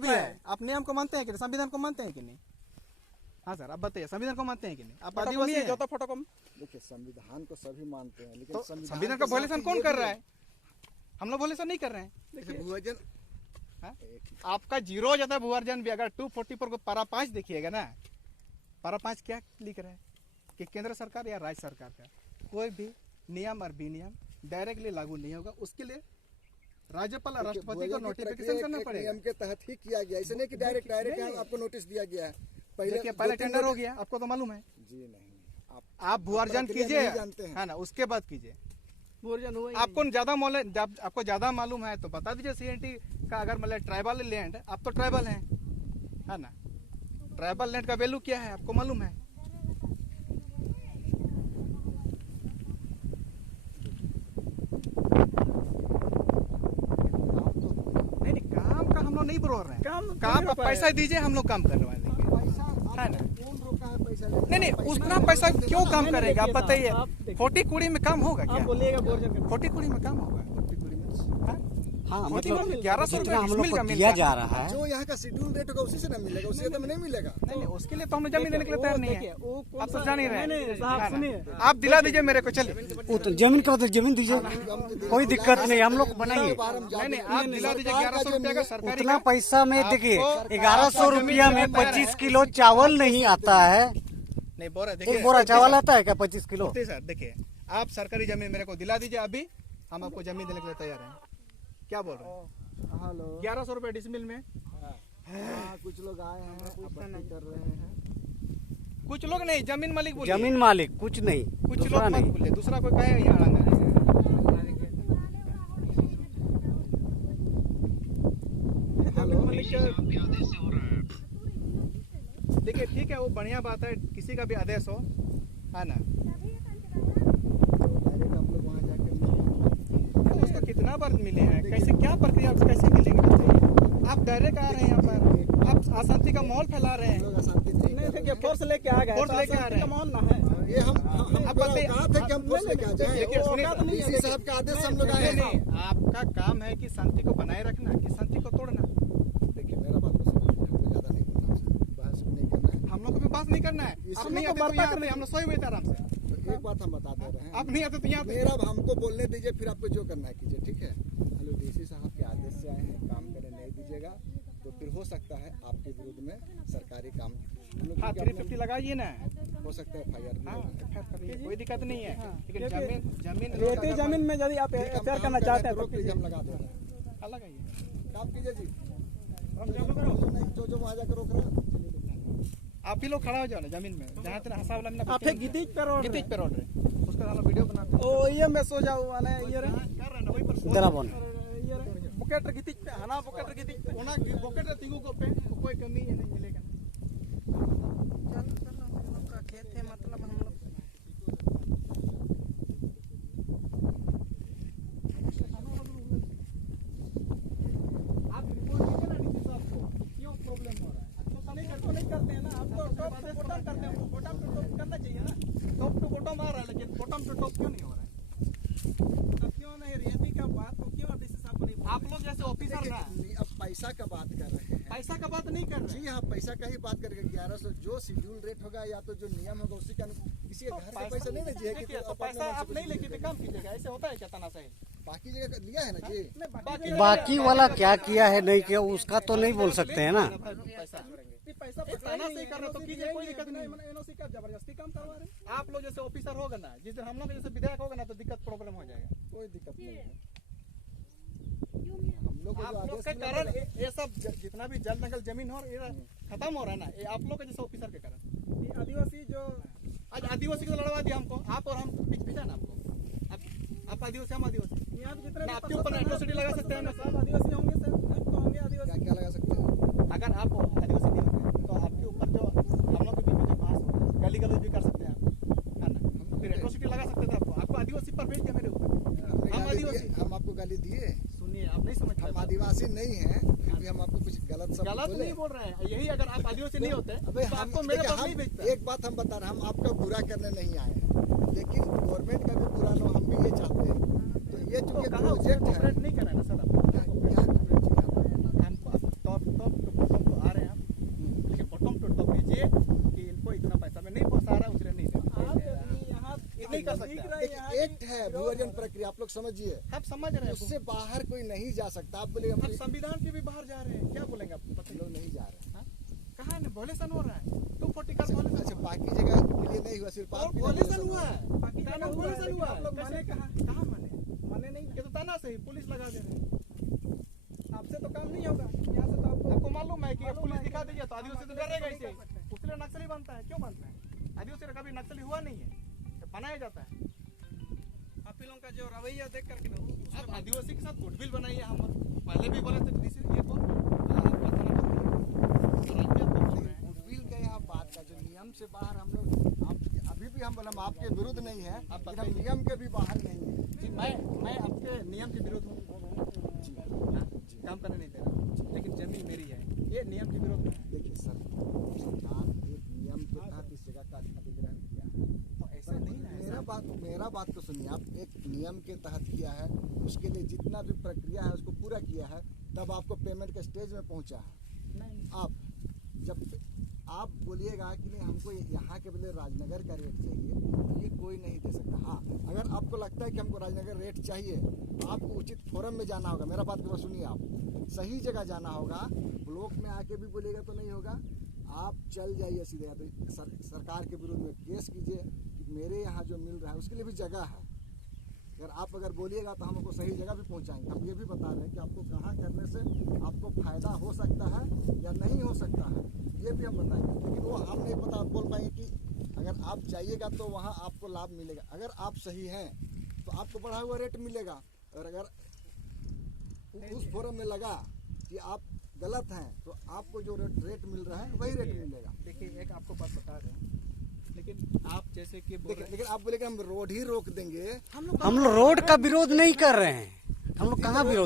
भी है। आप नियम को मानते हैं कि नहीं, संविधान को मानते हैं कि नहीं? हाँ सर, आप बताइए, संविधान को मानते हैं कि नहीं? आप आदिवासी है, जोता फोटो को। देखिए, संविधान को सभी मानते हैं, लेकिन तो संविधान का वॉयलेशन कौन कर रहा है? हम लोग वॉयलेशन नहीं कर रहे हैं। भूअर्जन आपका जीरो हो जाता है भूअर्जन भी। अगर 244 को पारा 5 देखिएगा ना, पारा 5 क्या लिख रहा है कि केंद्र सरकार या राज्य सरकार का कोई भी नियम और विनियम डायरेक्टली लागू नहीं होगा, उसके लिए राज्यपाल और राष्ट्रपति को नोटिफिकेशन करना पड़ेगा। नियम के तहत ही किया गया, ऐसे नहीं कि डायरेक्ट आपको नोटिस दिया गया है। पहले टेंडर हो गया, आपको तो मालूम है जी। नहीं, आप भूअर्जन कीजिए, है ना, उसके बाद कीजिए। आपको ज्यादा मालूम है तो बता दीजिए। सीएनटी का अगर मतलब ट्राइबल लैंड, आप तो ट्राइबल हैं, है ना, ट्राइबल लैंड का वैल्यू क्या है आपको मालूम है? नहीं, काम का हम लोग नहीं बोल रहे हैं। काम का पैसा दीजिए, हम लोग काम करवा देंगे, है ना। नहीं, उतना पैसा क्यों काम करेगा आप बताइए? 40 कुड़ी में काम होगा क्या? 40 कुड़ी में काम होगा? हाँ, मतलब 1100 रुपया हम लोग को दिया जा रहा है। जो यहाँ का शेड्यूल रेट होगा उसी से ना मिलेगा, उससे तो नहीं मिलेगा। नहीं, उसके लिए तो हम जमीन देने के लिए तैयार नहीं है। आप तो जान ही रहे हैं। आप दिला दीजिए मेरे को, चलिए। तो जमीन का तो जमीन दीजिए, कोई दिक्कत नहीं, हम लोग बनाइए। नहीं, आप दिला दीजिए 1100 रुपया का सरकारी। उतना पैसा में देखिए, 1100 रुपया में 25 किलो चावल नहीं आता है। नहीं, बोरा देखिए, एक बोरा चावल आता है क्या 25 किलो? सर देखिए, आप सरकारी जमीन मेरे को दिला दीजिए, अभी हम आपको जमीन देने के लिए तैयार हैं। क्या बोल रहे हैं? हेलो, 1100 रुपए डिसमिल में। कुछ लोग आए हैं, आपत्ति कर रहे हैं। कुछ लोग नहीं, जमीन मालिक बोले। जमीन मालिक कुछ नहीं, कुछ लोग मत बोले, दूसरा कोई कहे यहाँ आना है। देखिए, ठीक है, वो बढ़िया बात है, किसी का भी आदेश हो, है ना। उसको कितना बार मिले हैं, कैसे, क्या प्रक्रिया, कैसे मिलेंगे बताइए? आप डायरेक्ट आ रहे हैं यहाँ पर, आप अशांति का माहौल फैला रहे हैं। नहीं, फोर्स लेके आ गए, फोर्स लेके आ रहे हैं। माहौल ना है ये। हम कहा था कि हम फोर्स लेके आ जाएं। डीसी साहब का आदेश हम लोग आए। नहीं, आपका काम है कि शांति को बनाए रखना, कि शांति को तोड़ना। देखिए, मेरा बात को समझिए, ज्यादा नहीं बोलना, बहस नहीं करना है। हम लोग को भी बात नहीं करना है। आप नहीं आते तो यहाँ आते, हम लोग सोए हुए थे आराम से। एक बात हम बता दे रहे हैं, आप नहीं आते तो यहाँ मेरा हमको बोलने दीजिए, फिर आपको जो करना है कीजिए, ठीक है? हेलो, डीसी साहब के आदेश से आए हैं, काम करने नहीं दीजिएगा तो फिर हो सकता है आपके विरुद्ध में सरकारी काम। हाँ, 350 लगाइए ना, हो सकता है FIR, कोई दिक्कत नहीं है। लेकिन जमीन में यदि आप एफआईआर करना चाहते हैं तो हम लगा दे रहे हैं। लगाइए, काम कीजिए जी, जो वहाँ जाकर रोक रहे हैं। आप ही लोग खड़ा हो जाओ ना जमीन में, जहाँ तेरा हंसा वाला मिला। आप गिद्दीज पे रोड रहे, उसका वाला वीडियो बनाते हैं। ओ ये मैं सो जाऊँ वाला ये रे कर रहे हैं ना, वही पर जरा बोल। बुकेट गिद्दीज पे हना बुकेट गिद्दीज पे ओना बुकेट तिगु को पे कोई कमी नहीं मिलेगा। चल हम लोग का खेत है, मतलब हम लोग आप रिपोर्ट कीजिए ना डीसी साहब को, क्यों प्रॉब्लम हो रहा है? नहीं करते हैं ना, आप तो टॉप से बॉटम करते हैं, बॉटम टू टॉप करना चाहिए ना। टॉप टू बॉटम आ रहा है, लेकिन बॉटम टू टॉप क्यों नहीं हो रहा है? अब क्यों नहीं रियलिटी का बात तो क्यों डीसी साहब को नहीं? आप लोग जैसे ऑफिसर ना, अब पैसा का बात कर रहे हैं। पैसा का बात नहीं कर रहे। जी हाँ, पैसा का ही बात करके 1100 जो शेड्यूल रेट होगा या तो जो नियम होगा उसी का, किसी के घर का पैसा नहीं ना जी है कि तो पैसा आप नहीं लेके काम कीजिएगा, ऐसे होता है क्या तना से? बाकी जगह लिया है ना जी। बाकी वाला क्या किया है नहीं किया उसका तो नहीं बोल सकते हैं ना। पैसा तना से कर रहे तो कीजिए, कोई दिक्कत नहीं। एनओसी का जबरदस्ती काम करवा रहे हैं। आप लोग जैसे ऑफिसर होगा ना, जिस दिन हम लोग जैसे विधायक होगा ना, तो दिक्कत प्रॉब्लम हो जाएगा। कोई दिक्कत नहीं है। हम लोग आप लोग के कारण ये सब जितना भी जल जंगल जमीन हो खत्म हो रहा है ना, ये आप लोग के जैसे ऑफिसर के कारण। ये आदिवासी जो आज आदिवासी को लड़वा दिया हमको, आप और हम पीछा ना हमको। आप आदिवासी, हम आदिवासी, यहाँ जितने आपके ऊपर एट्रोसिटी लगा सकते हैं ना। सब आदिवासी होंगे सर, आप तो होंगे आदिवासी। क्या लगा सकते हैं? अगर आप आदिवासी नहीं होते तो आपके ऊपर जो हम लोग के बीच में जो बात हो, गाली गलौज भी कर सकते हैं आप, है ना। फिर एट्रोसिटी लगा सकते थे आपको आदिवासी पर भेज दिया मेरे ऊपर। हम आदिवासी, हम आपको गाली दिए? सुनिए, आप नहीं समझते। हम आदिवासी नहीं हैं, फिर भी हम आपको कुछ गलत नहीं बोल रहे हैं। यही अगर आप आदिवासी नहीं होते अबे तो आपको मेरे पास नहीं भेजता। एक बात हम बता रहे हैं, हम आपका बुरा करने नहीं आए हैं, लेकिन गवर्नमेंट का भी बुरा ना, हम भी ये चाहते हैं। तो ये जो प्रोजेक्ट है नहीं कर रहे ना सर, आप क्या नहीं कर सकते। एक एक्ट है भू अर्जन प्रक्रिया, आप लोग समझिए, आप समझ रहे हैं उससे बाहर कोई नहीं जा सकता। आप बोलिए आप संविधान के भी बाहर जा रहे हैं, क्या बोलेंगे आप? हम लोग नहीं जा रहे हैं। कहाँ है वॉल्यूशन हो रहा है? 240 का वॉल्यूशन अच्छा, बाकी जगह के लिए नहीं हुआ, सिर्फ आपकी वॉल्यूशन हुआ है, पाकिस्तान में वॉल्यूशन हुआ, आप लोग माने कहाँ माने नहीं। ये तो ताना से ही पुलिस लगा दे रहे हैं। आपसे तो काम नहीं होगा, यहाँ से तो आपको आपको मालूम है कि ये पुलिस दिखा दीजिए तो आदिवासी तो डरेगा इसे, उसके लिए नक्सली बनता है। क्यों बनता है? आदिवासी कभी नक्सली हुआ नहीं है, बनाया जाता है। आप लोगों का जो रवैया देख करके ना आप आदिवासी के साथ गुडविल बनाइए। हम पहले भी बोले थे दिस ये तो गुडविल का यहाँ बात का जो नियम से बाहर हम लोग, आप अभी भी हम बोले हम आपके विरुद्ध नहीं है, लेकिन हम नियम के भी बाहर नहीं है। जी मैं आपके नियम के विरुद्ध हूँ जी, हाँ? काम करने नहीं दे रहा, लेकिन जमीन मेरी है, ये नियम के विरुद्ध है। देखिए सर, सरकार एक नियम के तहत इस जगह का अधिग्रहण किया है, तो ऐसा नहीं है। मेरा बात तो सुनिए, आप एक नियम के तहत किया है, उसके लिए जितना भी प्रक्रिया है उसको पूरा किया है, तब आपको पेमेंट के स्टेज में पहुंचा है। नहीं आप जब आप बोलिएगा कि नहीं हमको यहाँ के बदले राजनगर का रेट चाहिए, तो ये कोई नहीं दे सकता। हाँ, अगर आपको लगता है कि हमको राजनगर रेट चाहिए, तो आपको उचित फोरम में जाना होगा। मेरा बात को सुनिए, आप सही जगह जाना होगा। ब्लॉक में आके भी बोलिएगा तो नहीं होगा, आप चल जाइए सीधे, या तो सरकार के विरुद्ध में केस कीजिए कि मेरे यहाँ जो मिल रहा है उसके लिए भी जगह है। अगर बोलिएगा तो हम आपको सही जगह भी पहुंचाएंगे। हम ये भी बता रहे हैं कि आपको कहाँ करने से आपको फायदा हो सकता है या नहीं हो सकता है, ये भी हम बताएंगे। लेकिन वो हम नहीं बोल पाएंगे कि अगर आप जाइएगा तो वहाँ आपको लाभ मिलेगा। अगर आप सही हैं तो आपको बढ़ा हुआ रेट मिलेगा, और अगर उस फोरम में लगा कि आप गलत हैं तो आपको जो रेट मिल रहा है वही रेट मिलेगा। देखिए, एक आपको बात बता रहे हैं, लेकिन आप जैसे कि बोल रहे हैं, लेकिन आप बोलेंगे हम रोड ही रोक देंगे। हम लोग रोड का विरोध नहीं कर रहे हैं। हम लोग कहाँ विरोध